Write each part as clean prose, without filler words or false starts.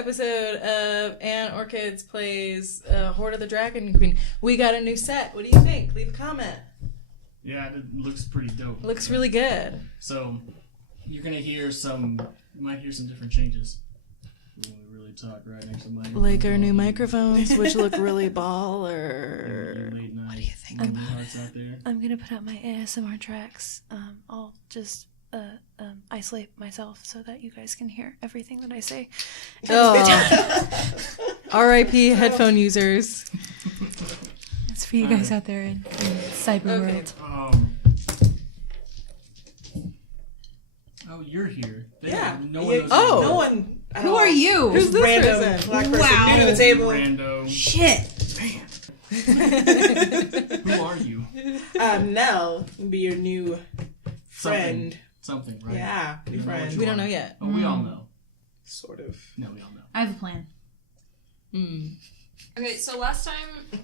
episode of Aeon Orchids plays Horde of the Dragon Queen. We got a new set. What do you think? Leave a comment. Yeah, it looks pretty dope. Looks really good. So, you're gonna hear some. You might hear some different changes when we really talk right next to the microphone. Like our new microphones, which look really baller. What do you think about out there. I'm gonna put out my ASMR tracks. I'll just isolate myself so that you guys can hear everything that I say. Oh. R.I.P. headphone users. It's for you guys out there in cyber world. Oh, you're here. Yeah. No one knows. Oh. No one. Who are you? Who's this Random person? black person Wow. new to the table. Rando. Shit. Who are you? Nell will be your new friend. Something, right? Yeah, We new don't know friend. what We don't know yet. Oh, we all know. Sort of. No, we all know. I have a plan. Okay, so last time,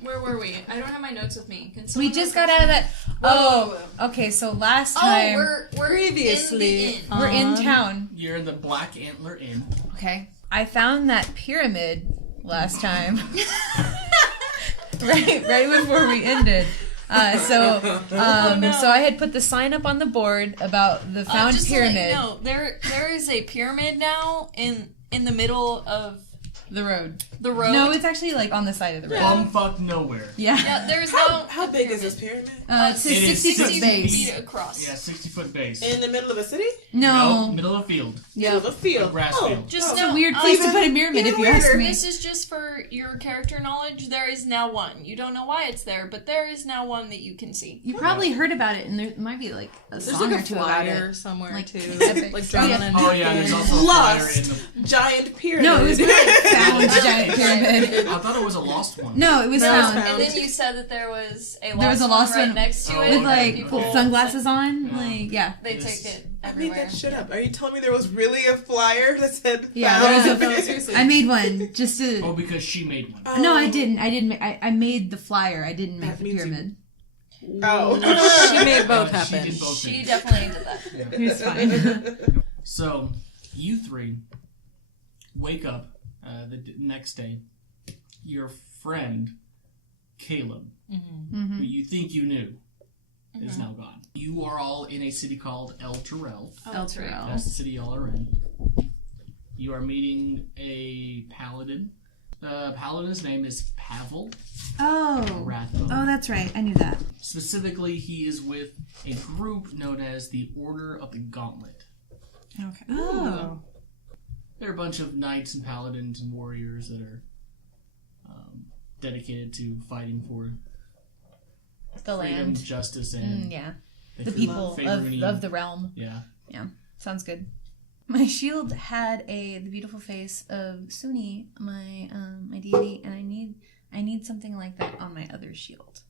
where were we? I don't have my notes with me. Can We someone just refresh got out of me? that. Oh, okay. So last time we're Previously. in the inn. we're in town. You're in the Black Antler Inn. Okay. I found that pyramid last time. right before we ended. So I had put the sign up on the board about the found just pyramid. To let you know, there is a pyramid now in the middle of The road. the road. No, it's actually like on the side of the road. Bumfuck nowhere. Yeah. yeah, there's no. How big is this pyramid? It's a It is 60-foot 60 base. feet across. Yeah, 60-foot base. In the middle of a city? No. Middle of a field. Middle of a field. A grass oh, field. Just It's no, a weird place to put a pyramid if you ask me. This is just for your character knowledge. There is now one. You don't know why it's there, but there is now one that you can see. You probably heard about it, and there might be like a There's song like or a two about flyer it. somewhere Like, too. epic. Like drawn on. Oh yeah, there's also a flyer Lost. in the... Giant pyramid. No, it was not found giant pyramid. I thought it was a lost one. No, it was No, it was found. found. And then you said that there was a lost, There was a lost one right one next to Oh, it. With okay. like People sunglasses on, Yeah. like yeah. They This- take it I made everywhere. that shit up. Are you telling me there was really a flyer that said Yeah, found? there was No, seriously. I made one just to. Oh, because she made one. No, I didn't. I made the flyer. I didn't make That the means you- pyramid. Oh. She made both She happen. did both She things. definitely did that. It's fine. So, you three wake up the next day. Your friend, Caleb, who you think you knew, is now gone. You are all in a city called El Terrell. El Terrell. That's the city y'all are in. You are meeting a paladin. The paladin's name is Pavel Oh. Rathbone. Oh, that's right. I knew that. Specifically, he is with a group known as the Order of the Gauntlet. Okay. Oh. They're a bunch of knights and paladins and warriors that are dedicated to fighting for The freedom, land. justice, and Yeah. they The feel people favoring- of the realm. Yeah. Yeah. Sounds good. My shield had the beautiful face of Suni, my deity, and I need something like that on my other shield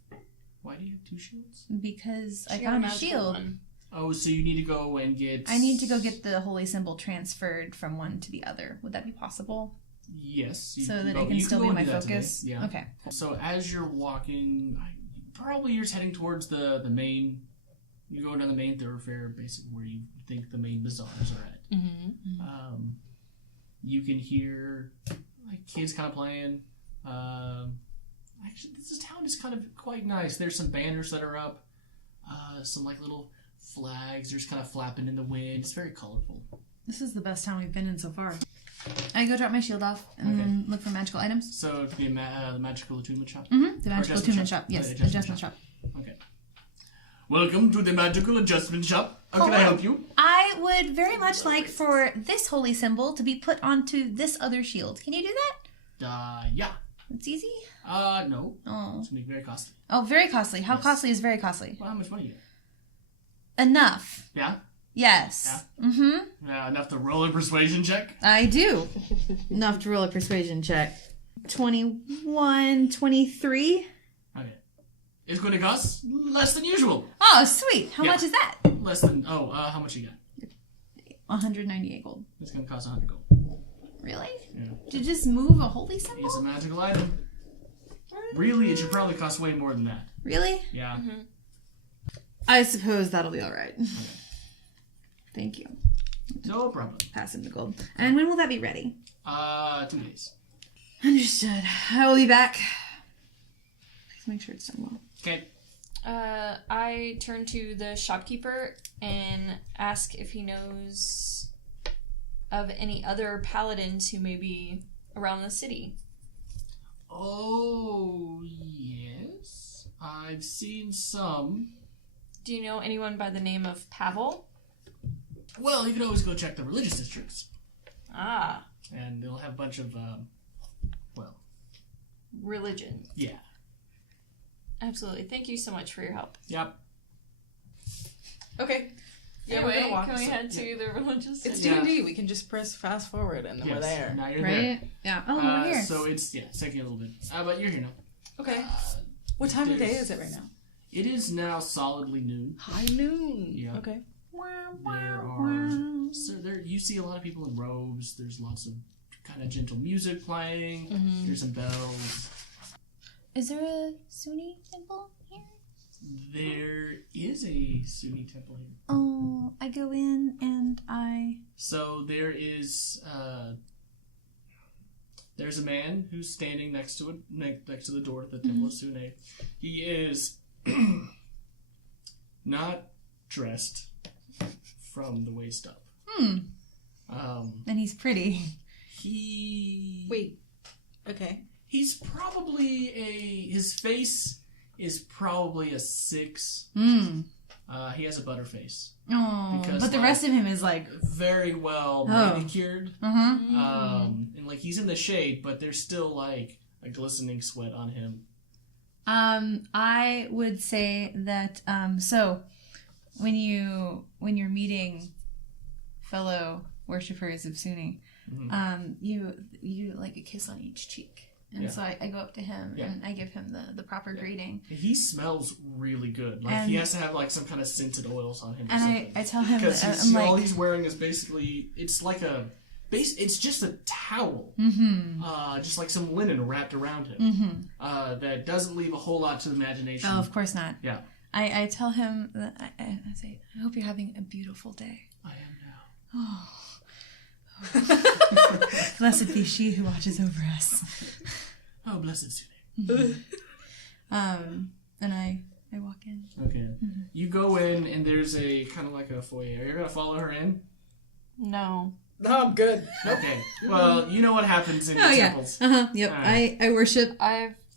Why do you have two shields? because I She got found a magical shield. one. Oh, so you need to go and get... I need to go get the holy symbol transferred from one to the other. Would that be possible? Yes. So that go- it can you still go be and my do that today. focus? Yeah. Okay. So as you're walking, probably you're just heading towards the main... You go down the main thoroughfare, basically where you think the main bazaars are at. You can hear like kids kind of playing. Actually, this town is kind of quite nice. There's some banners that are up, some like little flags just kind of flapping in the wind. It's very colorful. This is the best town we've been in so far. I go drop my shield off and then look for magical items. So it could be the magical attunement shop. Mm-hmm. The magical adjustment attunement shop. shop. Yes, Adjustment adjustment shop. Okay. Welcome to the magical adjustment shop. How can I help you? I would very much like for this holy symbol to be put onto this other shield. Can you do that? Yeah. It's easy. No. Oh. It's gonna be very costly. Oh, very costly. How costly is very costly? Well, how much money you got? Enough. Yeah. Yes. Yeah. Mm-hmm. Enough to roll a persuasion check. I do. Enough to roll a persuasion check. 21, 23. Okay. It's going to cost less than usual. Oh, sweet. How Yeah. much is that? Less than... how much you got? 198 gold. It's going to cost 100 gold. Really? Yeah. To just move a holy symbol? It's a magical item. Really, it should probably cost way more than that. Really? Yeah. I suppose that'll be alright. Thank you. No problem. Pass him the gold. And when will that be ready? 2 days. Understood. I will be back. Let's make sure it's done well. Okay. I turn to the shopkeeper and ask if he knows of any other paladins who may be around the city. Oh, yes. I've seen some. Do you know anyone by the name of Pavel? Well, you can always go check the religious districts. Ah, And they'll have a bunch of, religion. yeah. Absolutely. Thank you so much for your help. Yep. Okay. Yeah, Anyway, we're gonna walk. can we so- head to the religious? It's Yeah. D&D. We can just press fast forward and then we're there. Now you're Right? Yeah. Oh, we're here. So it's taking a little bit. But you're here now. Okay. What time of day is it right now? It is now solidly noon. High noon. Yeah. Okay. You see a lot of people in robes. There's lots of kind of gentle music playing. There's some bells. Is there a Sunni temple here? There is a Sunni temple here. Oh, I go in and I... So there is there's a man who's standing next to the door to the temple of Sunni. He is not dressed from the waist up. And he's pretty. Wait. Okay. He's probably his face is probably a 6. He has a butterface. Oh, Because, but the like, rest of him is like... Very well manicured. Uh-huh. And like he's in the shade, but there's still like a glistening sweat on him. I would say that, so when you're meeting fellow worshippers of Sunni, you like a kiss on each cheek. And so I go up to him and I give him the proper greeting. He smells really good. Like And- he has to have like some kind of scented oils on him. Or And something. I tell him because that I'm like... all he's wearing is basically it's just a towel, just like some linen wrapped around him. That doesn't leave a whole lot to the imagination. Oh, of course not. Yeah, I tell him that I say, I hope you're having a beautiful day. I am now. Oh. Blessed be she who watches over us. Oh, blessed Sunni. And I walk in. Okay, you go in and there's a kind of like a foyer. You're gonna follow her in. No. No, I'm good. Okay. Well, you know what happens in temples. Yep. Alright. I worship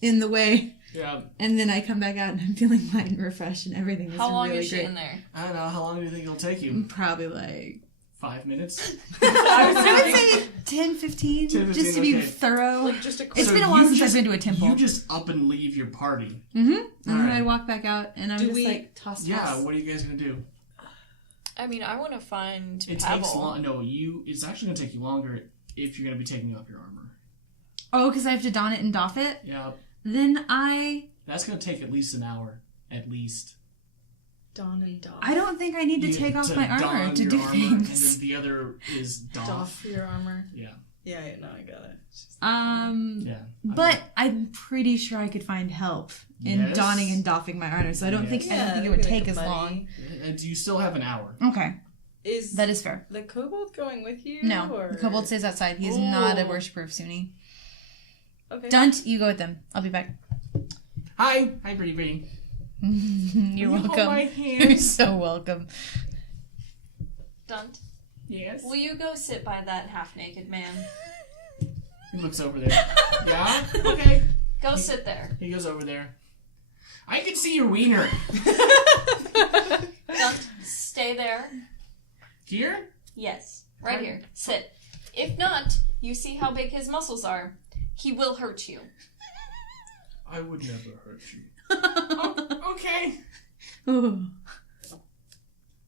in the way. Yeah. And then I come back out and I'm feeling light and refreshed and everything is How long really is she great. in there? I don't know. How long do you think it'll take you? Probably like 5 minutes? I would say 10, 15, 10, 15, just to be okay. thorough. Like just a quick. It's So been a while you since just- I've been to a temple. You just up and leave your party. And then Alright. I'd walk back out and I'm Do just we- like toss. Yeah. What are you guys gonna do? I mean, I want to find It Pavel. takes long. No, it's actually gonna take you longer if you're gonna be taking off your armor. Oh, because I have to don it and doff it? Yeah. Then That's gonna take at least an hour. At least. Don and doff. I don't think I need to You take off to my armor don to your do armor, things. And then the other is doff. Doff your armor. Yeah. Yeah, no, I got it. It's just- Yeah. But I'm pretty sure I could find help in Yes. donning and doffing my armor, so I don't think it would take as long. And you still have an hour. Okay, Is that is fair. the kobold going with you? No, or... the kobold stays outside. He's not a Ooh. worshipper of Sunni. Okay. Dunt, you go with them. I'll be back. Hi, Bree Bree. You're Will you hold welcome. my hand? You're so welcome. Dunt, Yes. will you go sit by that half-naked man? He looks over there. Yeah. Okay. Go sit there. He goes over there. I can see your wiener. Dunt, stay there. Here? Yes, right here. Sit. If not, you see how big his muscles are. He will hurt you. I would never hurt you. Oh, okay. Oh,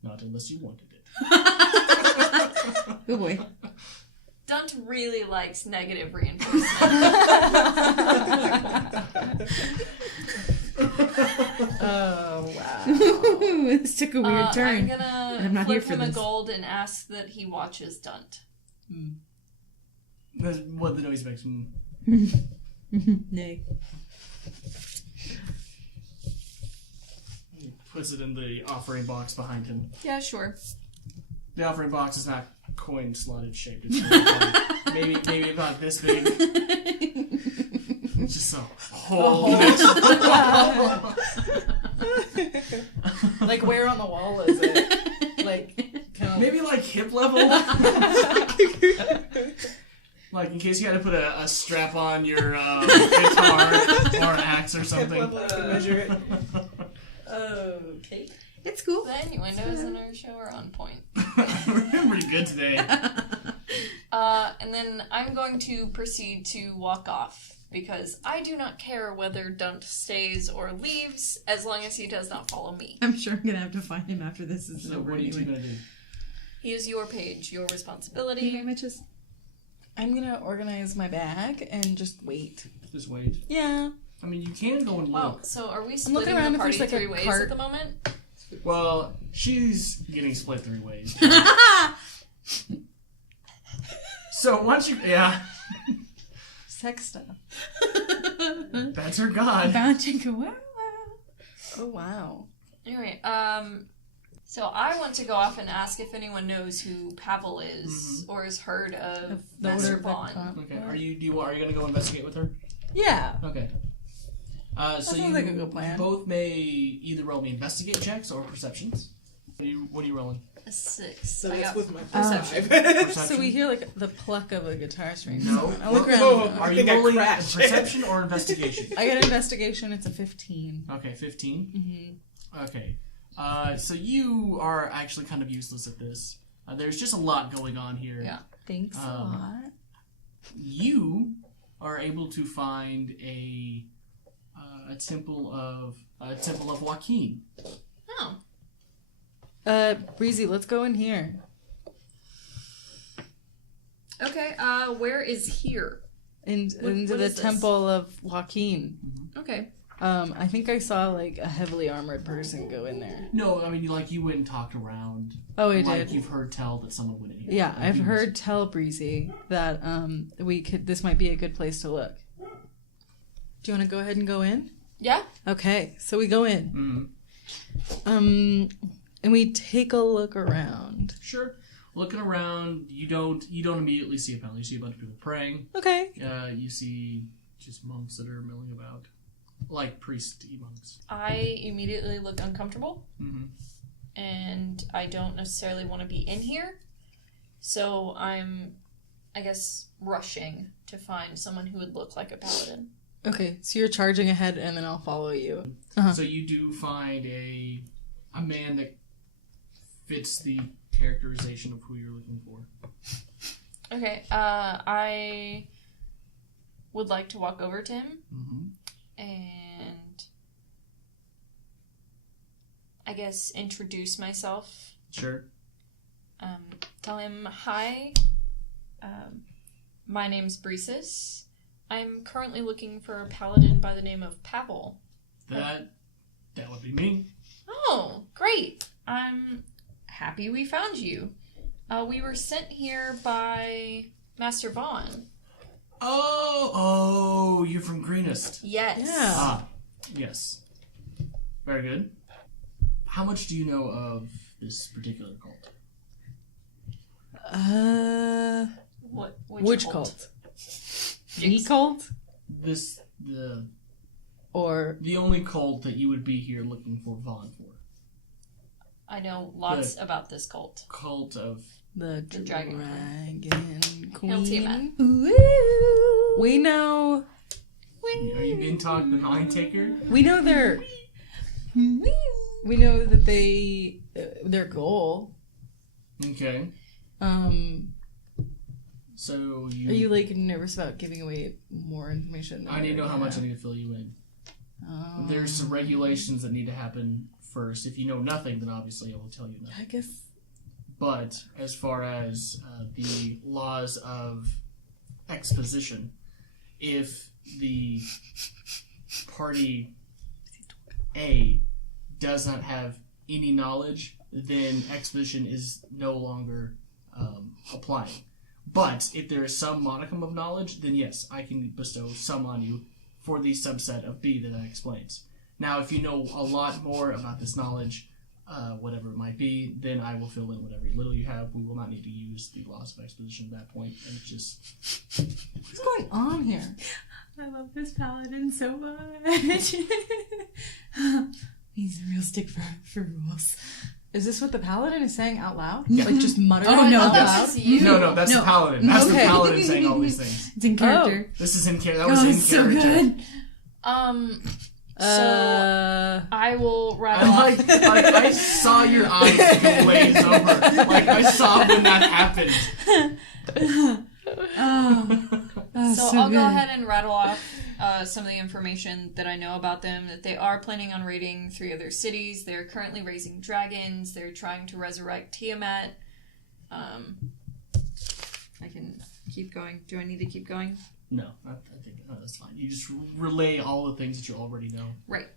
Not unless you wanted it. good boy. Dunt really likes negative reinforcement. Oh, wow. This took a weird turn. I'm gonna I'm not here flip for him a this. gold and ask that he watches Dunt. That's what the noise makes. Nay. He puts it in the offering box behind him. Yeah, sure. The offering box is not coin slotted shaped. It's really maybe about this big. Just a hole. Like, where on the wall is it? Like, kind of... Maybe like hip level. Like in case you had to put a strap on your guitar or axe or something. Measure it. Okay. It's cool. The innuendos in our show are on point. We're pretty good today. And then I'm going to proceed to walk off because I do not care whether Dunt stays or leaves as long as he does not follow me. I'm sure I'm gonna have to find him after this is So over. what are you two gonna do? He is your page, your Can you responsibility. very much just... I'm gonna organize my bag and just wait. Just wait. Yeah. I mean, you can go and look. Oh, so are we I'm looking splitting around the if there's, party like, a three ways cart. at the moment? Well, she's getting split 3 ways. So once you, Sex stuff. that's her god. Bound to go wow. Oh, wow. Anyway, so I want to go off and ask if anyone knows who Pavel is or has heard of The Master Order of Vaughn. Okay, are you gonna go investigate with her? Yeah. Okay. So sounds you like a good plan. both may either roll me investigate checks or perceptions. What are you rolling? A 6. So I that's got with my perception. Perception? So we hear, like, the pluck of a guitar string. No. I look Oh, around. I Are you think I rolling crashed. perception or investigation? I get investigation. It's a 15. Okay, 15. Mm-hmm. Okay. So you are actually kind of useless at this. There's just a lot going on here. Yeah. Thanks a lot. You are able to find a temple of Joaquin. Oh. Breezy, let's go in here. Okay, where is here? Into what the is this? temple of Joaquin. Okay. I think I saw, like, a heavily armored person go in there. No, I mean, you went and talked around. Oh, I like did. you've heard tell that someone went in here. Yeah, Like, I've you- heard tell Breezy that this might be a good place to look. Do you want to go ahead and go in? Yeah? Okay, so we go in. Mhm. And we take a look around. Sure. Looking around, you don't immediately see a panel. You see a bunch of people praying. Okay. You see just monks that are milling about, like priest-y monks. I immediately look uncomfortable, Mm-hmm. and I don't necessarily want to be in here. So I'm, I guess, rushing to find someone who would look like a paladin. Okay, so you're charging ahead, and then I'll follow you. So you do find a man that fits the characterization of who you're looking for. Okay, I would like to walk over to him Mm-hmm. and I guess introduce myself. Sure. Tell him, hi, my name's Breesis. I'm currently looking for a paladin by the name of Pavel. That would be me. Oh, great. I'm happy we found you. We were sent here by Master Vaughn. Oh, you're from Greenest. Yes. Yeah. Ah, yes. Very good. How much do you know of this particular cult? Which cult? The cult? The Or only cult that you would be here looking for Vaughn for. I know lots about this cult. Cult of... the Dragon Queen? Hiltiman. We know... Are you Mintok the Mind Taker? We know we know that their goal. Okay. So you... Are you, like, nervous about giving away more information? I need to know how much I need to fill you in. There's some regulations that need to happen first. If you know nothing, then obviously I will tell you nothing. I guess... But as far as the laws of exposition, if the party A does not have any knowledge, then exposition is no longer applying. But if there is some modicum of knowledge, then yes, I can bestow some on you for the subset of B that explains. Now, if you know a lot more about this knowledge, whatever it might be, then I will fill in whatever little you have. We will not need to use the Loss of Exposition at that point, and it's just... What's going on here? I love this paladin so much. He's a real stick for rules. Is this what the paladin is saying out loud? No. Like just muttering Oh, no, out that's loud? you. No, that's the Paladin. That's Okay. the Paladin saying all these things. It's in character. This is in character. That was in it's so character. good. So I will rattle I off. like I saw your eyes glaze over. Like I saw when that happened. So I'll go ahead and rattle off some of the information that I know about them. That they are planning on raiding 3 other cities. They're currently raising dragons. They're trying to resurrect Tiamat. I can keep going. Do I need to keep going? No, I think that's fine. You just relay all the things that you already know. Right.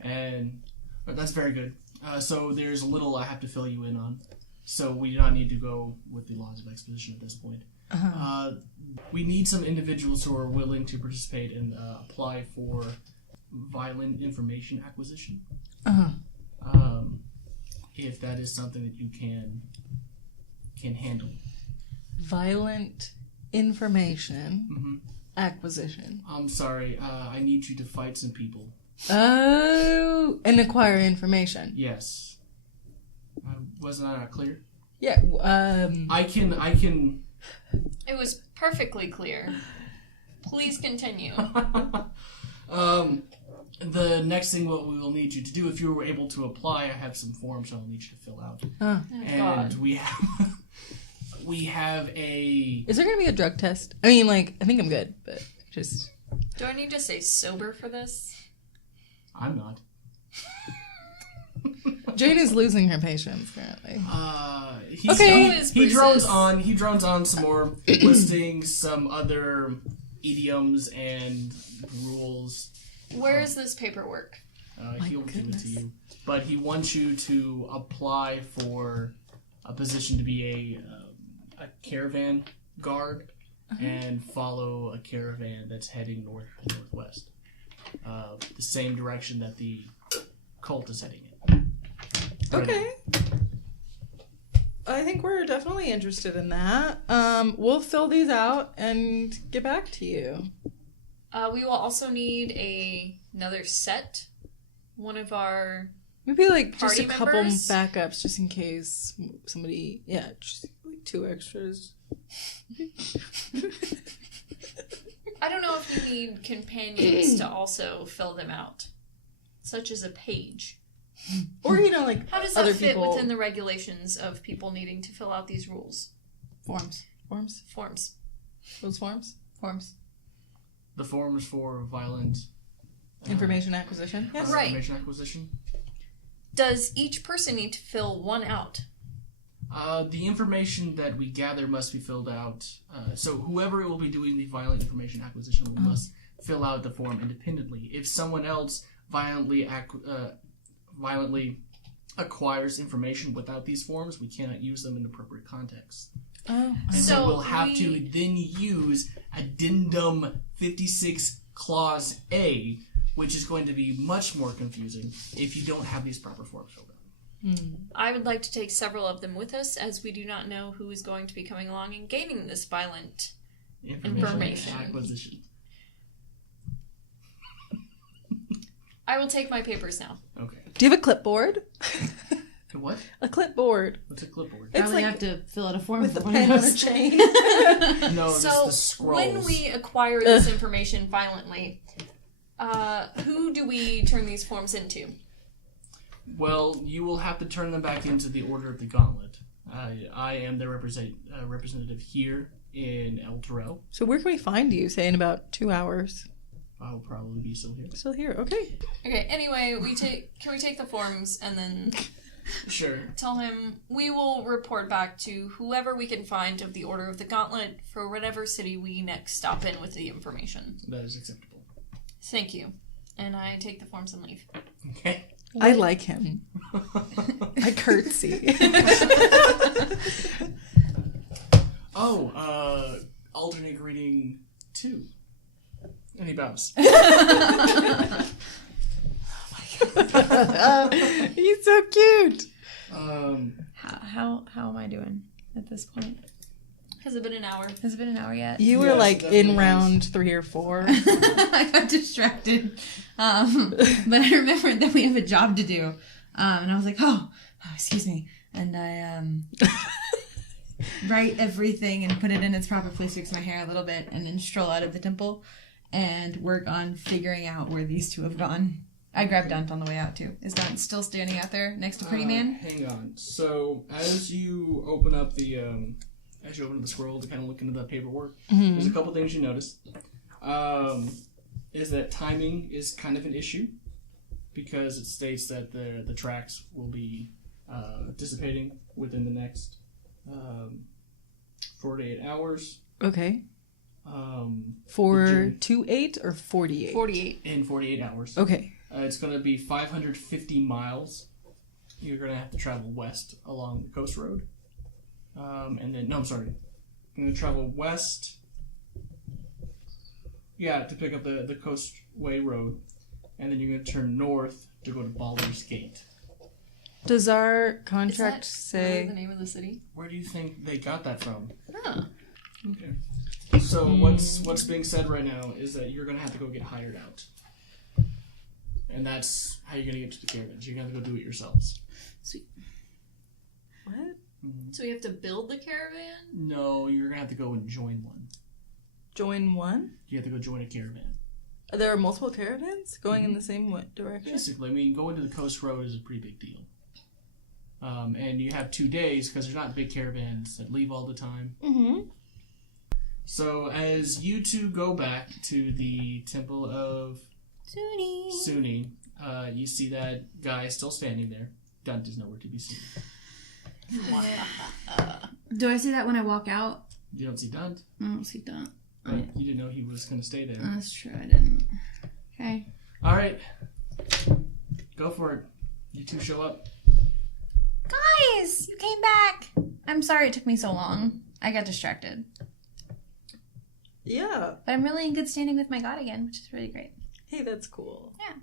And that's very good. So there's a little I have to fill you in on. So we do not need to go with the Laws of Exposition at this point. We need some individuals who are willing to participate and apply for violent information acquisition. If that is something that you can handle. Violent information acquisition. I'm sorry, I need you to fight some people. Oh, and acquire information. Yes. Wasn't that not clear? Yeah. I can. It was perfectly clear. Please continue. The next thing what we will need you to do, if you were able to apply, I have some forms I'll need you to fill out. Oh. And God. we have a... Is there going to be a drug test? I mean, like, I think I'm good, but just... Do I need to say sober for this? I'm not. Jane is losing her patience currently. Okay. So He is drones Bruce's. He drones on some more, listing some other idioms and rules. Where is this paperwork? He'll give it to you, but he wants you to apply for a position to be a caravan guard and follow a caravan that's heading northwest, the same direction that the cult is heading in. Okay. I think we're definitely interested in that. We'll fill these out and get back to you. We will also need another set. One of our... Maybe like just Party a couple members? backups just in case somebody... Yeah, just like 2 extras. I don't know if you need companions to also fill them out. Such as a page. Or, you know, like How does that other fit people... within the regulations of people needing to fill out these rules? Forms. Forms. Those forms? The forms for violent Information acquisition? Yes. Right. information acquisition. Does each person need to fill one out? The information that we gather must be filled out. So whoever will be doing the violent information acquisition must fill out the form independently. If someone else violently acquires information without these forms, we cannot use them in appropriate context. Oh. And so So we'll have to then use Addendum 56 Clause A, which is going to be much more confusing if you don't have these proper forms filled out. I would like to take several of them with us, as we do not know who is going to be coming along and gaining this violent Information. acquisition. I will take my papers now. Okay. Do you have a clipboard? What? A clipboard. What's a clipboard? It's Probably like have to fill out a form with for a one pen of on a those. chain. No, it's So, the scrolls. when we acquire this information violently, who do we turn these forms into? Well, you will have to turn them back into the Order of the Gauntlet. I am the representative here in El Toro. So where can we find you, say, in about 2 hours? I will probably be still here. Still here. Okay. Okay, anyway, can we take the forms and then Sure. tell him we will report back to whoever we can find of the Order of the Gauntlet for whatever city we next stop in with the information. That is acceptable. Thank you. And I take the forms and leave. Okay. I like him. I curtsy. Alternate reading 2. And he bows. Oh my god. He's so cute. How am I doing at this point? Has it been an hour? Has it been an hour yet? You were Yes, like definitely in is. round 3 or 4. I got distracted. But I remembered that we have a job to do. And I was like, oh, excuse me. And I write everything and put it in its proper place, fix my hair a little bit, and then stroll out of the temple and work on figuring out where these two have gone. I grabbed Dunt on the way out, too. Is Dunt still standing out there next to Pretty Man? Hang on. So, as you open up the scroll to kind of look into the paperwork, there's a couple things you notice. Is that timing is kind of an issue because it states that the tracks will be dissipating within the next 48 hours. Okay. Did 428 or 48? 48. In 48 hours. Okay. It's going to be 550 miles. You're going to have to travel west along the coast road. And then, no, I'm sorry. You're going to travel west. Yeah, to pick up the Coastway Road. And then you're going to turn north to go to Baldur's Gate. Does our Is contract that say... the name of the city? Where do you think they got that from? Huh. Okay. So what's being said right now is that you're going to have to go get hired out. And that's how you're going to get to the caravans. You're going to have to go do it yourselves. What? So we have to build the caravan? No, you're going to have to go and join one. Join one? You have to go join a caravan. There are multiple caravans going in the same direction? Basically, I mean, going to the coast road is a pretty big deal. And you have 2 days because there's not big caravans that leave all the time. Mm-hmm. So as you two go back to the Temple of Suni, you see that guy still standing there. Dunt is nowhere to be seen. Do I see that when I walk out? You don't see Dunt, I don't see Dunt. but you didn't know he was going to stay there. That's true, I didn't. Okay. All right, go for it. You two show up. Guys, you came back. I'm sorry it took me so long. I got distracted. Yeah. But I'm really in good standing with my god again, which is really great. Hey, that's cool. Yeah.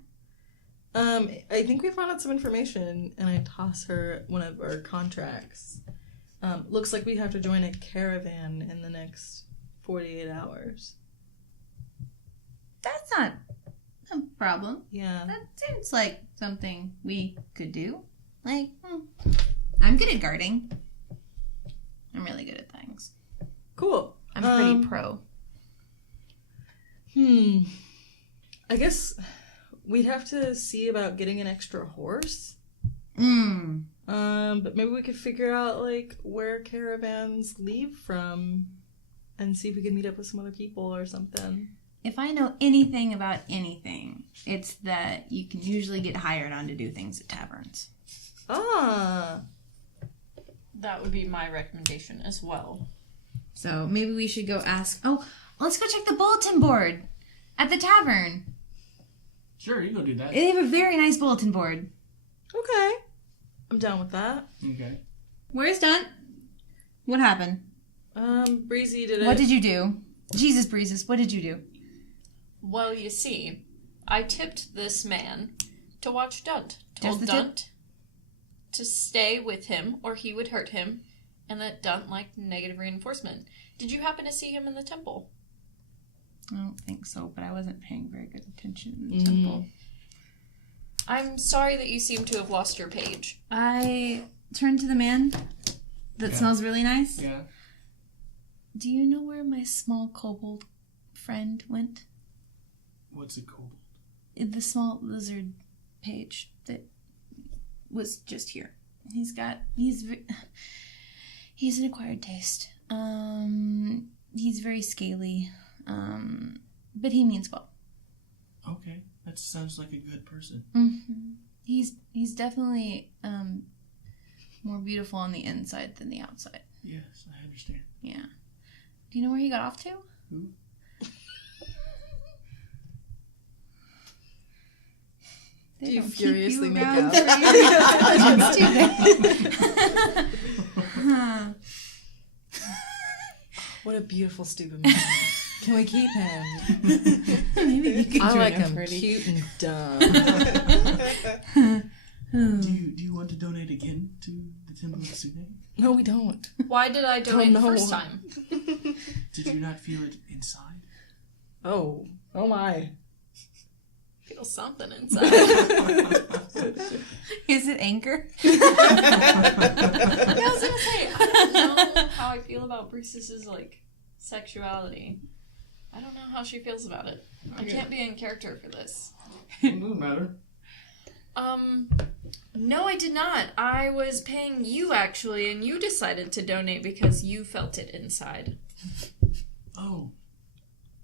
I think we found out some information, and I toss her one of our contracts. Looks like we have to join a caravan in the next 48 hours. That's not a problem. Yeah. That seems like something we could do. Like, I'm good at guarding. I'm really good at things. Cool. I'm pretty pro. I guess we'd have to see about getting an extra horse. But maybe we could figure out, like, where caravans leave from and see if we can meet up with some other people or something. If I know anything about anything, it's that you can usually get hired on to do things at taverns. Ah. That would be my recommendation as well. So maybe we should go ask... Oh, let's go check the bulletin board at the tavern. Sure, you go do that. They have a very nice bulletin board. Okay. I'm down with that. Okay. Where's Dunt? What happened? Breezy did it. What did you do? Jesus, Breezes, what did you do? Well, you see, I tipped this man to watch Dunt. Just Told the tip? Dunt to stay with him or he would hurt him, and that Dunt liked negative reinforcement. Did you happen to see him in the temple? I don't think so, but I wasn't paying very good attention in the temple. I'm sorry that you seem to have lost your page. I turned to the man that smells really nice. Yeah. Do you know where my small kobold friend went? What's a kobold? The small lizard page that was just here. He's an acquired taste. He's very scaly. But he means well. Okay, that sounds like a good person. Mm-hmm. He's definitely more beautiful on the inside than the outside. Yes, I understand. Yeah. Do you know where he got off to? Who? They Do you don't keep furiously make around out? for your intelligence, do they? What a beautiful, stupid man. Can we keep him? Maybe you could I join like our him party. cute and dumb. Do you want to donate again to the Temple of Sune? No, we don't. Why did I donate the know. first time? Did you not feel it inside? Oh my. Feel something inside. Is it anger? I was gonna say, I don't know how I feel about Brees's, like, sexuality. I don't know how she feels about it. I can't be in character for this. It doesn't matter. No, I did not. I was paying you, actually, and you decided to donate because you felt it inside. Oh.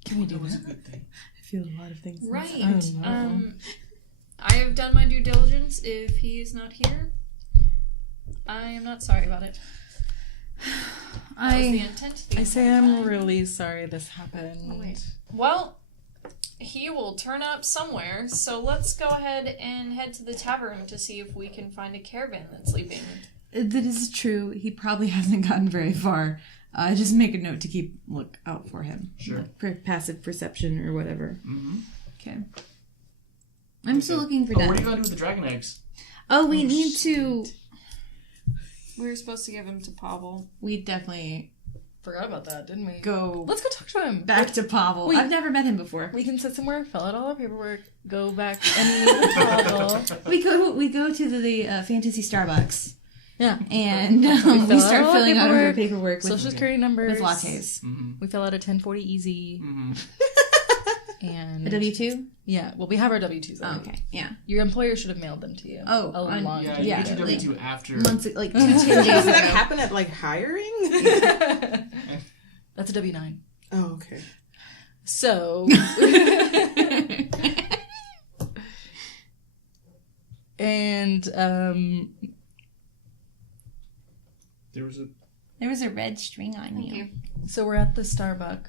Can we do that? Was a that? good thing. I feel a lot of things. Right. inside. I have done my due diligence. If he is not here, I am not sorry about it. That was the intent. I say I'm really sorry this happened. Oh, wait. Well, he will turn up somewhere, so let's go ahead and head to the tavern to see if we can find a caravan that's leaving. That is true. He probably hasn't gotten very far. Just make a note to keep look out for him. Sure. For passive perception or whatever. Mm-hmm. Okay. I'm still looking for What are that. you going to do with the dragon eggs? Oh, we need to... We were supposed to give him to Pavel. We definity Forgot about that, didn't we? go Let's go talk to him. back to Pavel. Wait. I've never met him before. We can sit somewhere, fill out all our paperwork, go back and meet with Pavel. We go to the fantasy Starbucks. Yeah. And fill we out start all our filling out our paperwork, paperwork with, Social security numbers. with lattes. Mm-hmm. We fill out a 1040 easy. Mm-hmm. And A W-2? yeah, well, we have our W-2s Oh, already. okay. Yeah. Your employer should have mailed them to you. Oh, a long Yeah, time you Yeah, get your like- W-2 after. Months, like 2 Does days that ago. happen at like hiring? That's a W-9. Oh, okay. So, and There was a. There was a red string on you. so we're at the Starbucks,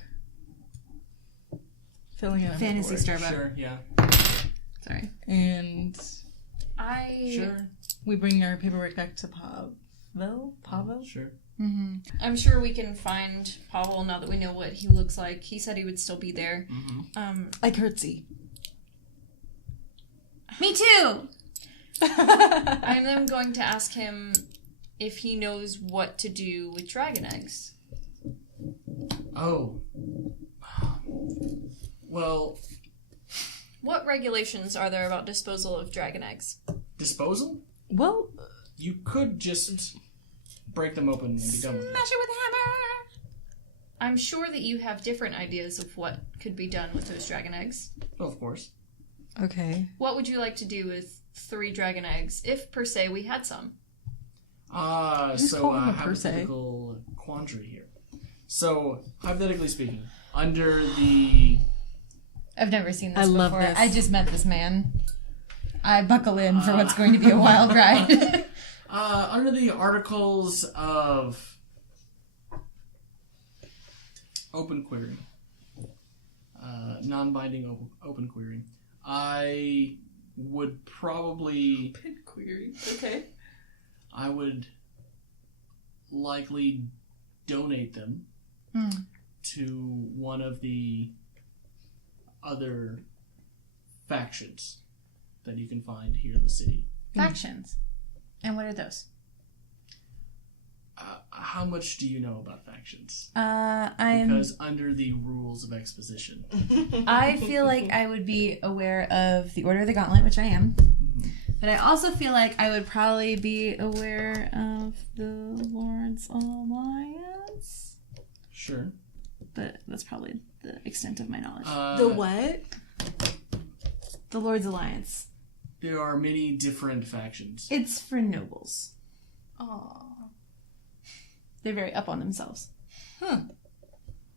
filling out our Fantasy paperwork. Starbucks. Sure, yeah. Sorry. And Sure. we bring our paperwork back to Pavel. Sure. Mm-hmm. I'm sure we can find Pavel now that we know what he looks like. He said he would still be there. Mm-hmm. I curtsy. Me too! I'm then going to ask him if he knows what to do with dragon eggs. Oh. Well, What regulations are there about disposal of dragon eggs? disposal? Well, You could just break them open and be done with it. Smash it with a hammer! I'm sure that you have different ideas of what could be done with those dragon eggs. Oh, of course. okay. What would you like to do with 3 dragon eggs, if per se we had some? Just So call them a per se. hypothetical quandary here. So, hypothetically speaking, under the... I've never seen this I before. love this. I just met this man. I buckle in for what's going to be a wild ride. Under the articles of open query, non-binding open query, I would probably... Pit query. Okay. I would likely donate them to one of the other factions that you can find here in the city. Factions. And what are those? How much do you know about factions? I'm... Because under the rules of exposition. I feel like I would be aware of the Order of the Gauntlet, which I am. But I also feel like I would probably be aware of the Lord's Alliance. Sure. But that's probably the extent of my knowledge. The what? The Lord's Alliance. There are many different factions. It's for nobles. Aww. They're very up on themselves.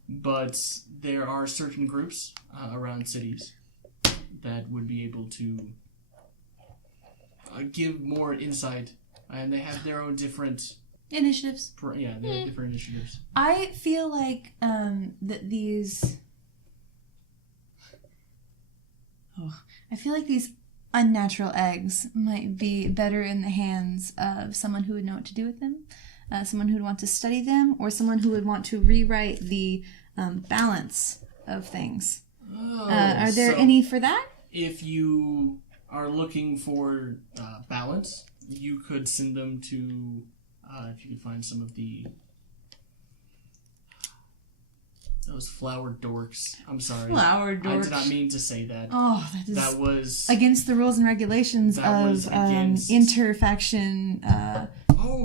But there are certain groups around cities that would be able to give more insight, and they have their own different Initiatives. they have different initiatives. I feel like that these... I feel like these unnatural eggs might be better in the hands of someone who would know what to do with them, someone who would want to study them, or someone who would want to rewrite the balance of things. Are there So any for that? if you are are looking for balance, you could send them to, if you could find some of those flower dorks. I'm sorry. Flower dorks. I did not mean to say that. Oh, that was against the rules and regulations of interfaction you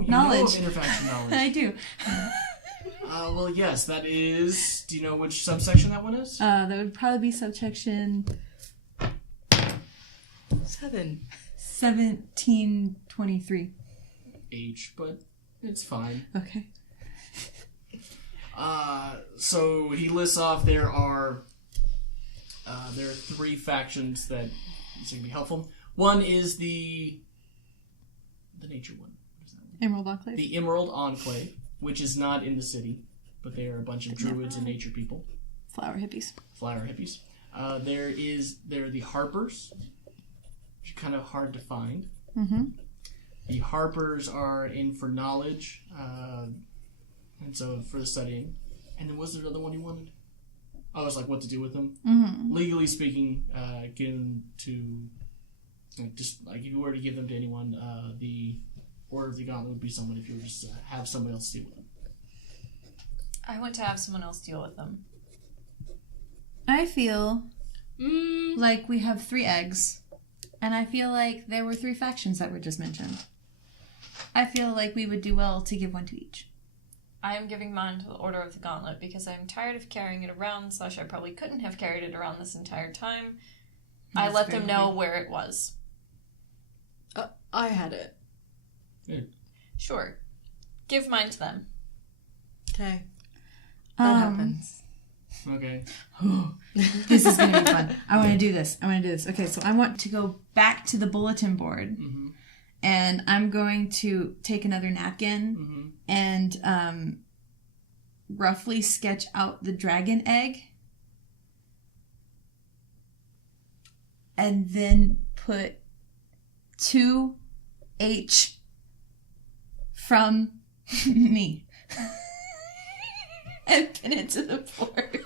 knowledge. know of interfaction knowledge. I do. Well, yes, that is... Do you know which subsection that one is? That would probably be subsection 1723. H, but it's fine. Okay. So he lists off there are 3 factions that is going to be helpful. One is the nature one. What is that one? Emerald Enclave. The Emerald Enclave, which is not in the city, but they are a bunch of druids and nature people. Flower hippies. There are the Harpers, which are kind of hard to find. Mm-hmm. The Harpers are in for knowledge, and so for the studying. And then was there another one you wanted? Oh, it's like what to do with them. Mm-hmm. Legally speaking, give them to just like if you were to give them to anyone, the Order of the Gauntlet would be someone if you were just have someone else deal with them. I want to have someone else deal with them. I feel like we have 3 eggs, and I feel like there were 3 factions that were just mentioned. I feel like we would do well to give one to each. I am giving mine to the Order of the Gauntlet because I'm tired of carrying it around, / I probably couldn't have carried it around this entire time. I let them know where it was. I had it. Good. Sure. Give mine to them. Okay. That happens. Okay. This is going to be fun. I want to do this. Okay, so I want to go back to the bulletin board. Mm-hmm. And I'm going to take another napkin and roughly sketch out the dragon egg. And then put 2H from me. And pin it to the board.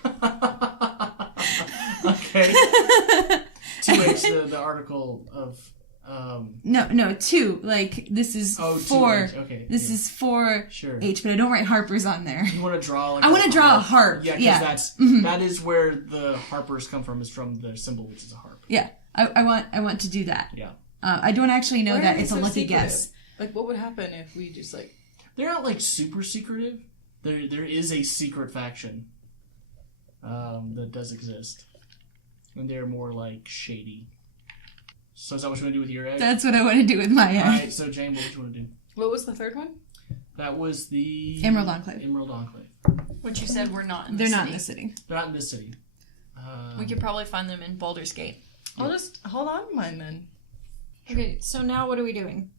Okay. 2H, the article of... No, 2. Like, this is 4. 2H. Okay. This is 4H, sure. But I don't write Harpers on there. You want to draw like I want to draw a harp. Yeah, Yeah. because that is where the Harpers come from, is from the symbol, which is a harp. Yeah. I want to do that. Yeah. I don't actually know Why that. are they It's a so lucky secretive? guess. Like, what would happen if we just, like... They're not, like, super secretive. There is a secret faction that does exist. And they're more, like, shady. So is that what you want to do with your egg? That's what I want to do with my egg. Alright, so Jane, what would you want to do? What was the third one? That was the... Emerald Enclave. Emerald Enclave. Which you said we're not in They're the not city. in the city. They're not in this city. We could probably find them in Baldur's Gate. I'll just hold on to mine then. Okay, so now what are we doing?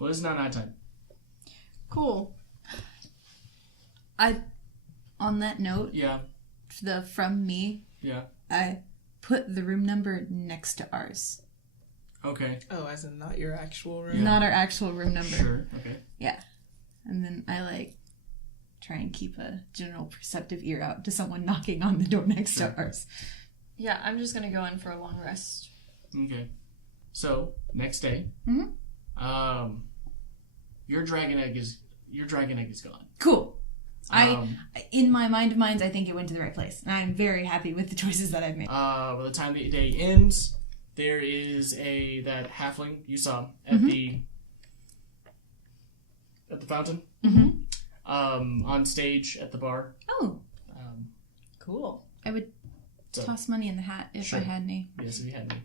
Well, it's now nighttime. Cool. On that note, Yeah. the from me, Yeah. I put the room number next to ours. Okay. Oh, as in not your actual room? Not our actual room number. Sure. Okay. Yeah. And then I try and keep a general perceptive ear out to someone knocking on the door next to ours. Yeah, I'm just gonna go in for a long rest. Okay. So, next day. Mm-hmm. Your dragon egg is gone. Cool. In my mind of minds, I think it went to the right place. And I'm very happy with the choices that I've made. By the time the day ends, there is that halfling you saw at the fountain. Mm-hmm. On stage at the bar. Oh. Cool. I would toss money in the hat if Sure. I had any. Yes, if you had me.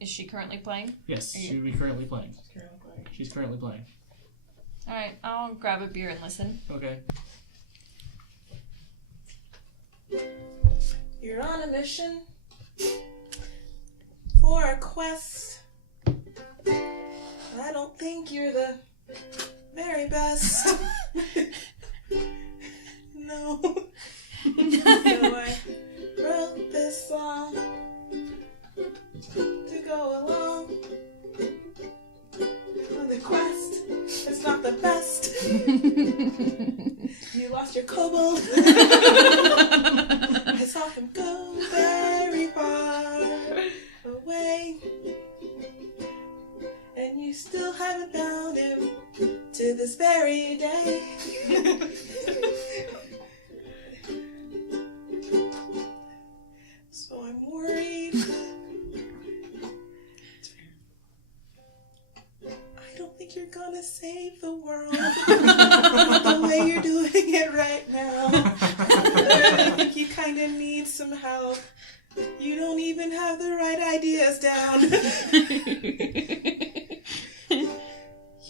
Is she currently playing? Yes, she would be currently playing. She's currently playing. Alright, I'll grab a beer and listen. Okay. You're on a mission for a quest. I don't think you're the very best. No. So I wrote this song to go along on the quest. It's not the best. You lost your kobold. I saw him go very far away. this very day. So I'm worried. I don't think you're gonna save the world the way you're doing it right now. I think you kind of need some help. You don't even have the right ideas down.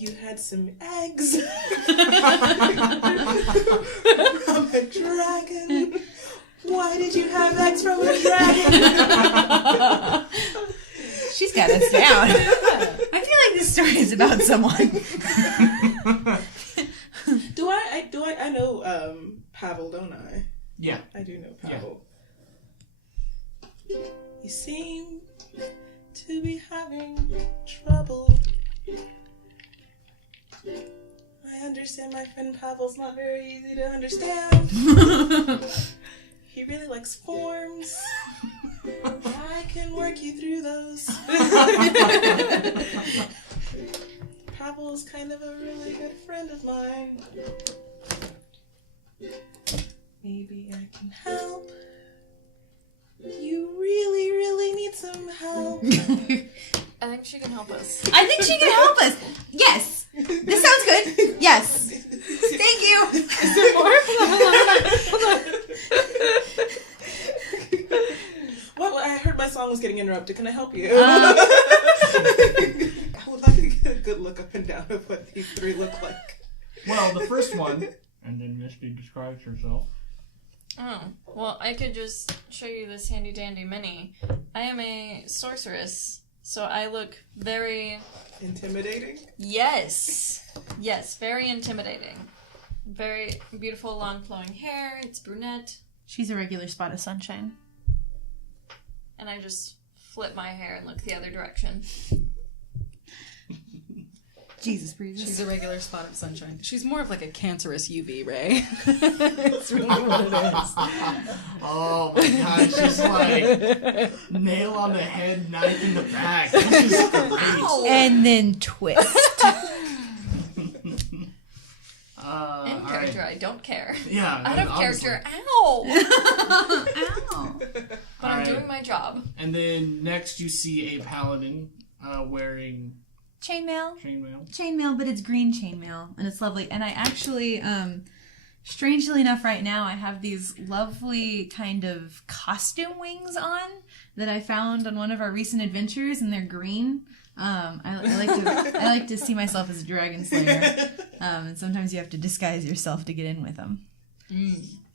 You had some eggs from a dragon. Why did you have eggs from a dragon? She's got us down. I feel like this story is about someone. I know Pavel, don't I? Yeah. I do know Pavel. Yeah. You seem to be having trouble. I understand my friend Pavel's not very easy to understand. He really likes forms. I can work you through those. Pavel's kind of a really good friend of mine. Maybe I can help. You really, really need some help. I think she can help us. I think she can help us. Yes. This sounds good. Yes. Thank you. Is there more? Hold on. Well, I heard my song was getting interrupted. Can I help you? I would like to get a good look up and down of what these three look like. Well, the first one, and then Misty describes herself. Oh, well, I could just show you this handy dandy mini. I am a sorceress, so I look very... Intimidating? Yes, very intimidating. Very beautiful, long flowing hair. It's brunette. She's a regular spot of sunshine. And I just flip my hair and look the other direction. Jesus, Breeze. She's a regular spot of sunshine. She's more of like a cancerous UV ray. That's really what it is. Oh my god, she's like nail on the head, knife in the back. This is great. And then twist. In character, I don't care. Yeah. Out of obviously. character, ow! Ow. But I'm Alright. doing my job. And then next you see a paladin wearing Chainmail. chainmail. But it's green chainmail, and it's lovely. And I actually, strangely enough, right now I have these lovely kind of costume wings on that I found on one of our recent adventures, and they're green. I like to see myself as a dragon slayer, and sometimes you have to disguise yourself to get in with them.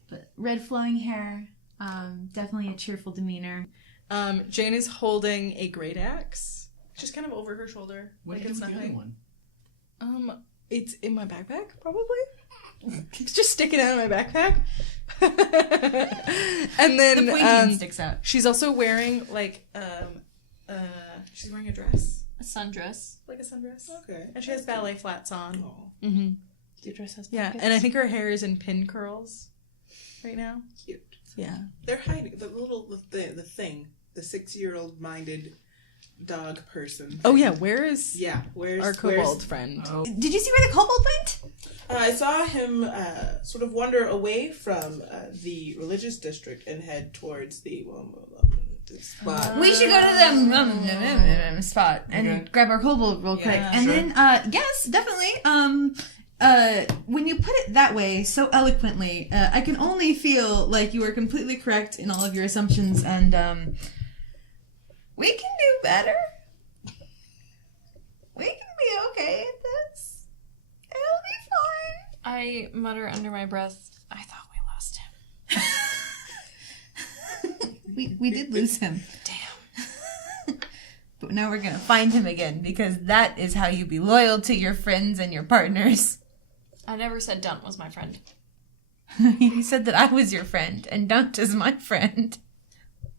But red flowing hair, definitely a cheerful demeanor. Jane is holding a great axe, just kind of over her shoulder. What like did you it's do with the other nothing. one? It's in my backpack, probably. It's just sticking out of my backpack. And then The pointy end sticks out. she's also wearing like she's wearing a dress, A sundress. like a sundress. Okay. And she has ballet flats on. Oh, Mm-hmm. Your dress has Yeah, pockets. and I think her hair is in pin curls right now. cute. Yeah. They're hiding the 6-year-old minded dog person. Oh yeah, where is Where's our kobold friend? Oh, Did you see where the kobold went? I saw him sort of wander away from the religious district and head towards the spot. We should go to the spot and Okay. grab our kobold real quick. And sure. then, yes, definitely. When you put it that way, so eloquently, I can only feel like you are completely correct in all of your assumptions, and we can do better. We can be okay at this. It'll be fine. I mutter under my breath, I thought we lost him. We did lose him. Damn. But now we're gonna find him again, because that is how you be loyal to your friends and your partners. I never said Dunt was my friend. You said that I was your friend, and Dunt is my friend.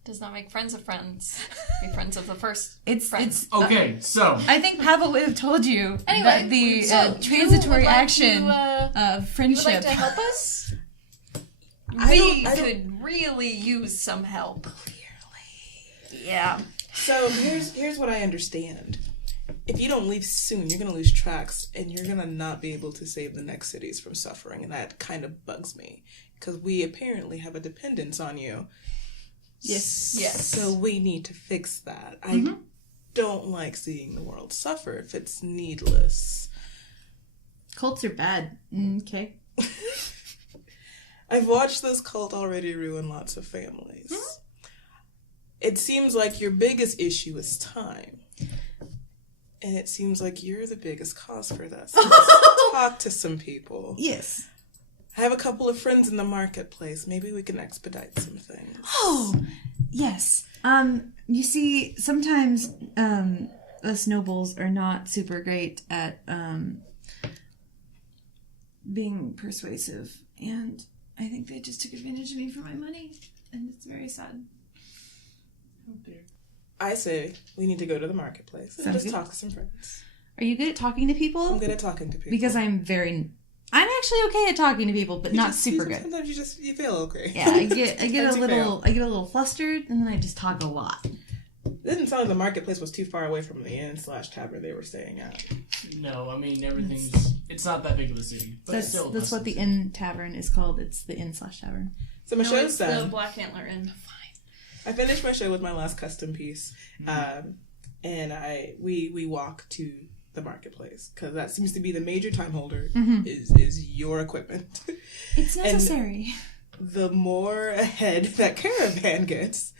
Does not make friends of friends. Be friends of the first It's friend. it's. okay, so I think Pavel would have told you Anyway, that the so transitory you would like action to, of You would friendship. like to help us? I don't- could really use some help. Clearly. Yeah. So here's what I understand. if you don't leave soon, you're going to lose tracks, and you're going to not be able to save the next cities from suffering, and that kind of bugs me, because we apparently have a dependence on you. Yes. Yes. So we need to fix that. I don't like seeing the world suffer if it's needless. Cults are bad. Okay. I've watched this cult already ruin lots of families. It seems like your biggest issue is time. And it seems like you're the biggest cause for that. So let's talk to some people. Yes. I have a couple of friends in the marketplace. Maybe we can expedite some things. Oh, yes. You see, sometimes us nobles are not super great at being persuasive, and I think they just took advantage of me for my money, and it's very sad. Oh dear. I say we need to go to the marketplace and Sounds just good. talk to some friends. Are you good at talking to I'm people? good at talking to people. Because I'm actually okay at talking to people, but not super good. Sometimes you feel okay. Yeah, I get a Sometimes you fail. little flustered, and then I just talk a lot. It didn't sound like the marketplace was too far away from the inn/tavern they were staying at. No, I mean, it's not that big of a city. But That's still, that's what the inn tavern is called. It's the inn/tavern. So my No, show's it's the done. Black Antler Inn. I finished my show with my last custom piece, and we walk to the marketplace because that seems to be the major time holder is your equipment. It's necessary. The more ahead that caravan gets,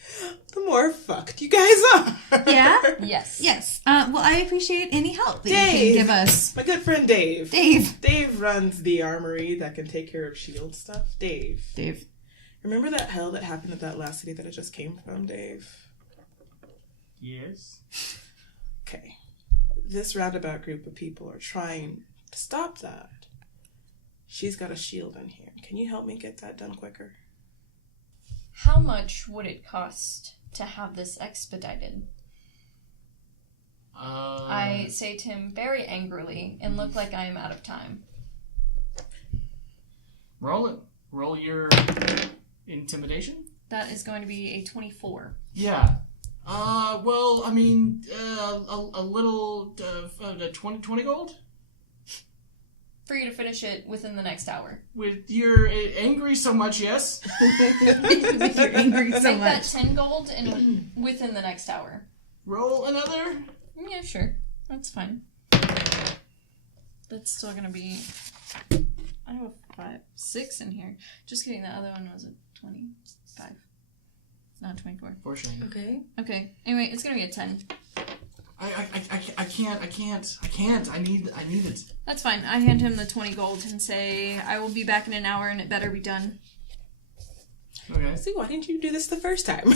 the more fucked you guys are. Yeah? Yes. Yes. Well, I appreciate any help that you Dave. can give us. My good friend Dave. Dave runs the armory that can take care of shield stuff. Dave. Remember that hell that happened at that last city that I just came from, Dave? Yes. Okay. This roundabout group of people are trying to stop that. She's got a shield in here. Can you help me get that done quicker? How much would it cost to have this expedited? I say to him very angrily and look like I am out of time. Roll it. Roll your intimidation. That is going to be a 24. Yeah. Well, I mean, a little, 20 gold? For you to finish it within the next hour. With you're angry so much, yes? You're angry so Make that much. 10 gold and within the next hour. Roll another. Yeah, sure. That's fine. That's still going to be... I have a 6 in here. Just kidding, the other one was a 25. Not 24. Fortunately. Okay. Okay. Anyway, it's going to be a 10. I can't. I need it. That's fine. I hand him the 20 gold and say, I will be back in an hour and it better be done. Okay. See, why didn't you do this the first time?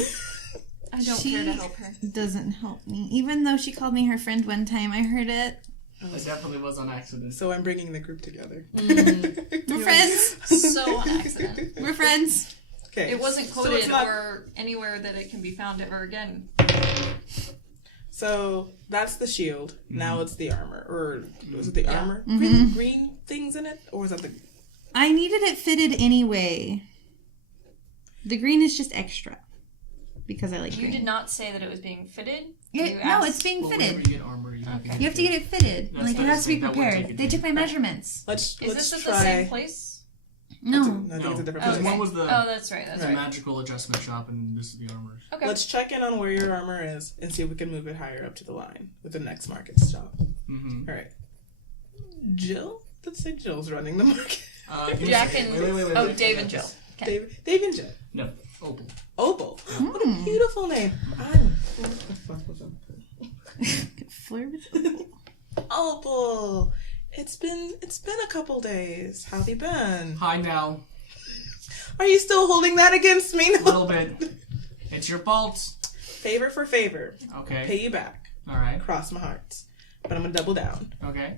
I don't care to help her. Doesn't help me. Even though she called me her friend one time, I heard it. That definitely was on accident. So I'm bringing the group together. We're friends. So on accident. We're friends. Okay. It wasn't So quoted it's not- or anywhere that it can be found ever again. So that's the shield. Now it's the armor. Or was it the Yeah. armor? Green things in it? Or was that the... I needed it fitted anyway. The green is just extra. Because I like You green. did not say that it was being fitted. No, You asked- it's being Whenever fitted. you get armor, you have to Okay. You have to get it fitted. That's Like, it has to be that would take prepared. a They day. took my measurements. Let's Is this at try... the same place? No. No, I think it's a different No, place. one was the Oh, that's right. That's right. magical adjustment shop, and this is the armor. Okay. Let's check in on where your armor is and see if we can move it higher up to the line with the next market stop. Mm-hmm. All right. Jill? Let's say Jill's running the market. Jack and wait. Dave and Jill. Okay. Dave and Jill. No, Opal. Opal. What a beautiful name. I'm... What the fuck was that? Flirt with Opal. It's been a couple days. How have you been? Hi now. Are you still holding that against me? A little bit. It's your fault. Favor for favor. Okay. Pay you back. All right. Cross my hearts. But I'm gonna double down. Okay.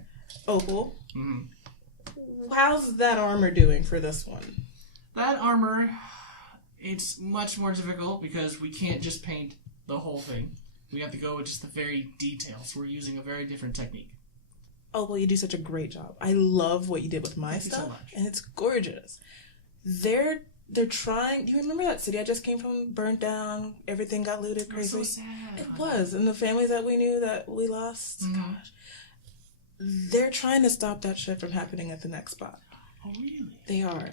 Opal. Mm-hmm. How's that armor doing for this one? That armor, it's much more difficult because we can't just paint the whole thing. We have to go with just the very details. We're using a very different technique. Oh, well, you do such a great job. I love what you did with my Thank you so stuff, much. and it's gorgeous. They're they're trying. Do you remember that city I just came from? Burnt down. Everything got looted. Crazy. That's so sad. It was, and the families that we knew that we lost. Gosh, they're trying to stop that shit from happening at the next spot. Oh, really? They are.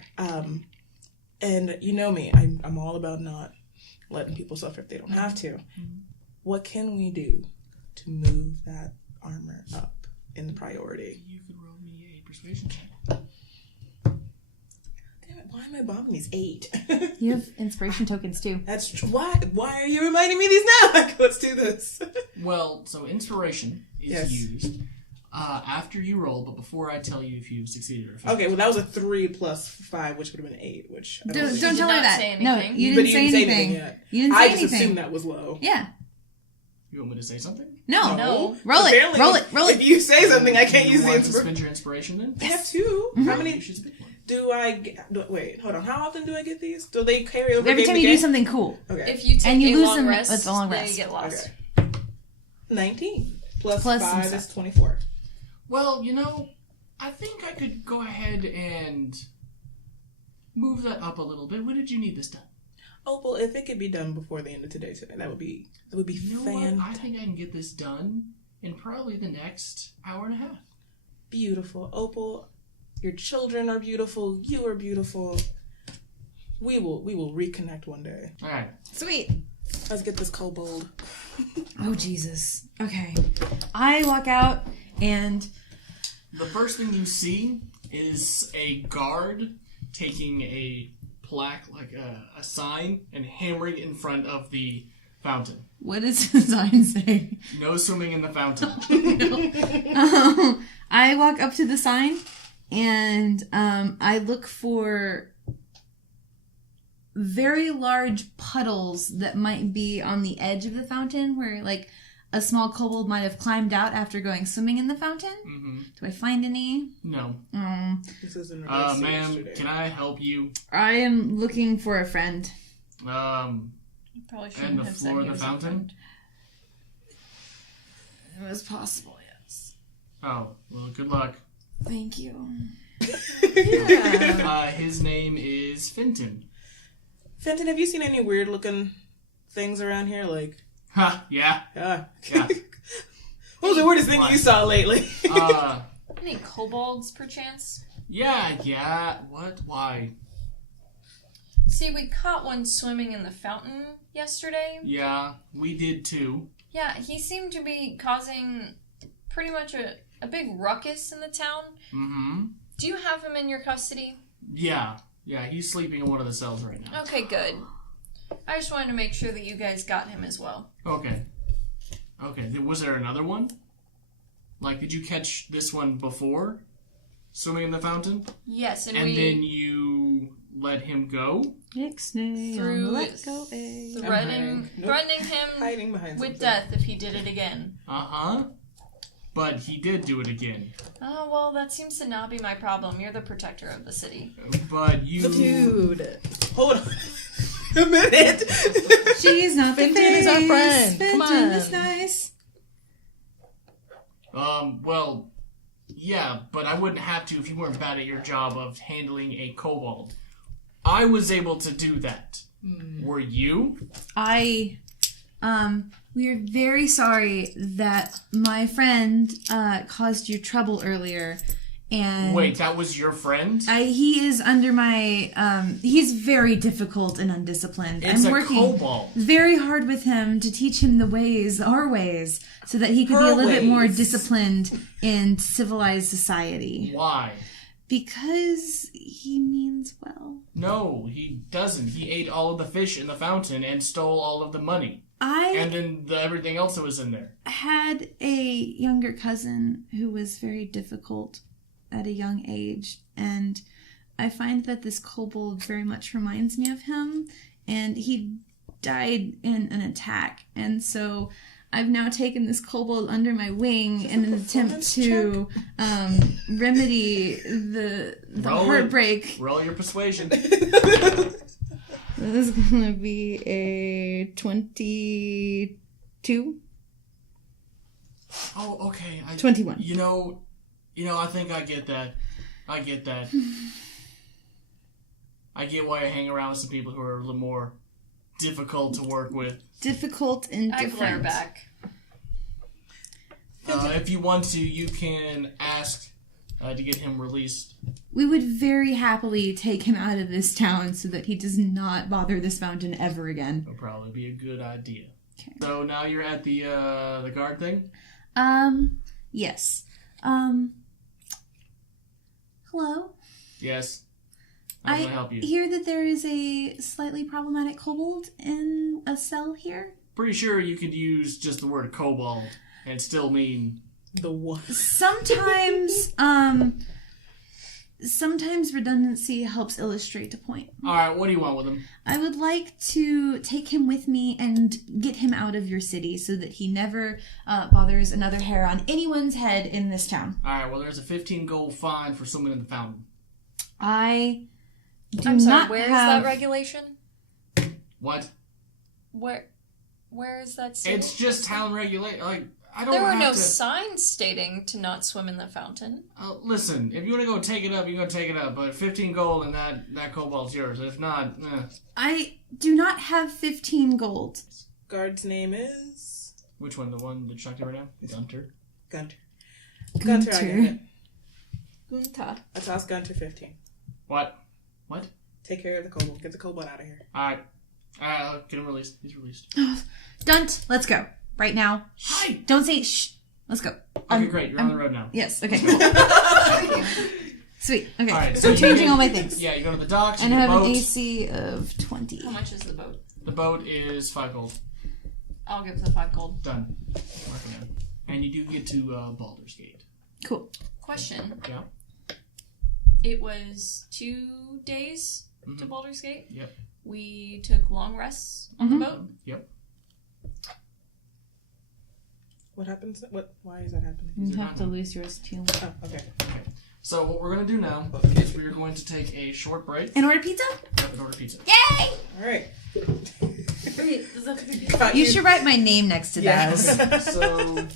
And you know me. I'm all about not letting people suffer if they don't have to. What can we do to move that armor up in priority? You could roll me a persuasion check. Damn it! Why am I bombing these 8? You have inspiration tokens too. That's true. Why are you reminding me these now? Like, let's do this. Well, so inspiration is used after you roll, but before I tell you if you've succeeded or failed. Okay, well that was a 3 plus 5, which would have been 8. Which I Don't think- tell me not that. say No, anything. you But didn't say anything. yet. You didn't say I just anything. assumed that was low. Yeah. You want me to say something? No. No. Roll it. Apparently, Roll it. Roll If it. you say something, I can't You use the want to inspiration. spend your inspiration then? I have 2. Mm-hmm. How You many should spend one. do I get? Wait, hold on. How often do I get these? Do they carry over? Every game time to you do game? something cool. Okay. If you take And you a lose long them rest, with the long then rest. you get lost. Okay. 19 plus some 5 is stuff. 24. Well, I think I could go ahead and move that up a little bit. When did you need this done? Oh well, if it could be done before the end of today, that would be You know what? I fantastic. think I can get this done in probably the next hour and a half. Beautiful, Opal. Your children are beautiful. You are beautiful. We will reconnect one day. All right. Sweet. Let's get this kobold. Oh, Jesus. Okay. I walk out and... The first thing you see is a guard taking a plaque, like a sign, and hammering it in front of the fountain. What does the sign say? No swimming in the fountain. I walk up to the sign and I look for very large puddles that might be on the edge of the fountain where like a small kobold might have climbed out after going swimming in the fountain. Mm-hmm. Do I find any? No. This is in regards to Ma'am, yesterday. can I help you? I am looking for a friend. Probably And shouldn't the have said floor he of the was a fountain? friend. It was possible, yes. Oh, well, good luck. Thank you. His name is Fenton. Fenton, have you seen any weird looking things around here? Like, Ha, yeah. yeah. Yeah. What was the weirdest thing What? you saw lately? Any kobolds, perchance? Yeah. What? Why? See, we caught one swimming in the fountain yesterday. Yeah, we did too. Yeah, he seemed to be causing pretty much a big ruckus in the town. Mm-hmm. Do you have him in your custody? Yeah, he's sleeping in one of the cells right now. Okay, good. I just wanted to make sure that you guys got him as well. Okay. Was there another one? Like, did you catch this one before swimming in the fountain? Yes, and And we then you let him go? Ixnay, Through let go, eh. threatening him Hiding behind with something. death if he did it again. Uh-huh. But he did do it again. Oh, well, that seems to not be my problem. You're the protector of the city. But you... Dude. Hold on. A minute. She's not the Fenton face. is our friend. Come Fenton on. is nice. Well, yeah, but I wouldn't have to if you weren't bad at your job of handling a kobold. I was able to do that. Were you? We are very sorry that my friend caused you trouble earlier. And Wait, that was your friend? he is under my, he's very difficult and undisciplined. It's I'm a working kobold. very hard with him to teach him the ways, our ways, so that he could be Her a little bit more ways. disciplined in civilized society. Why? Because he means well. No, he doesn't. He ate all of the fish in the fountain and stole all of the money. And then everything else that was in there. had a younger cousin who was very difficult at a young age, and I find that this kobold very much reminds me of him, and he died in an attack, and so I've now taken this kobold under my wing in an attempt to remedy the Roll it. heartbreak. Roll your persuasion. This is gonna be a 22. Oh, okay. 21. You know, I think I get that. I I get why I hang around with some people who are a little more difficult to work with. Difficult and I different. glare back. If you want to, you can ask to get him released. We would very happily take him out of this town so that he does not bother this fountain ever again. That'll probably be a good idea. Okay. So now you're at the guard thing? Yes. Hello? Yes. How can I help you? hear that there is a slightly problematic kobold in a cell here. Pretty sure you could use just the word kobold and still mean... The what? Sometimes redundancy helps illustrate a point. Alright, what do you want with him? I would like to take him with me and get him out of your city so that he never bothers another hair on anyone's head in this town. Alright, well, there's a 15 gold fine for someone in the fountain. I'm I'm sorry, where is that regulation? What? Where is that stated? It's just town regulation. Like, I don't There were have no to... signs stating to not swim in the fountain. Listen, if you want to go take it up, you can go take it up. But 15 gold and that kobold's yours. If not, I do not have 15 gold. Guard's name is Which one? The one that chucked it right now? Gunter. Gunter. Gunter, I get it. Gunta. I toss Gunter 15. What? Take care of the kobold. Get the kobold out of here. Alright. Get him released. He's released. Dunt, let's go. Right now. Hi! Don't say shh. Let's go. Okay, great. You're on the road now. Yes, okay. Sweet. Okay. Alright, so you changing get- all my things. Yeah, you go to the docks, And you I get a have boat. an AC of 20. How much is the boat? The boat is 5 gold. I'll give the 5 gold. Done. Mark it down. And you do get to Baldur's Gate. Cool. Question. Yeah? It was 2 days to Mhm. Baldur's Gate. Yep. We took long rests on the boat. Yep. What happens? Why is that happening? You These are have to not- lose yours too. Oh, okay. So what we're going to do now is we're going to take a short break. And order pizza? Yep, and order pizza. Yay! All right. Wait, does that You should write my name next to Yeah. that. So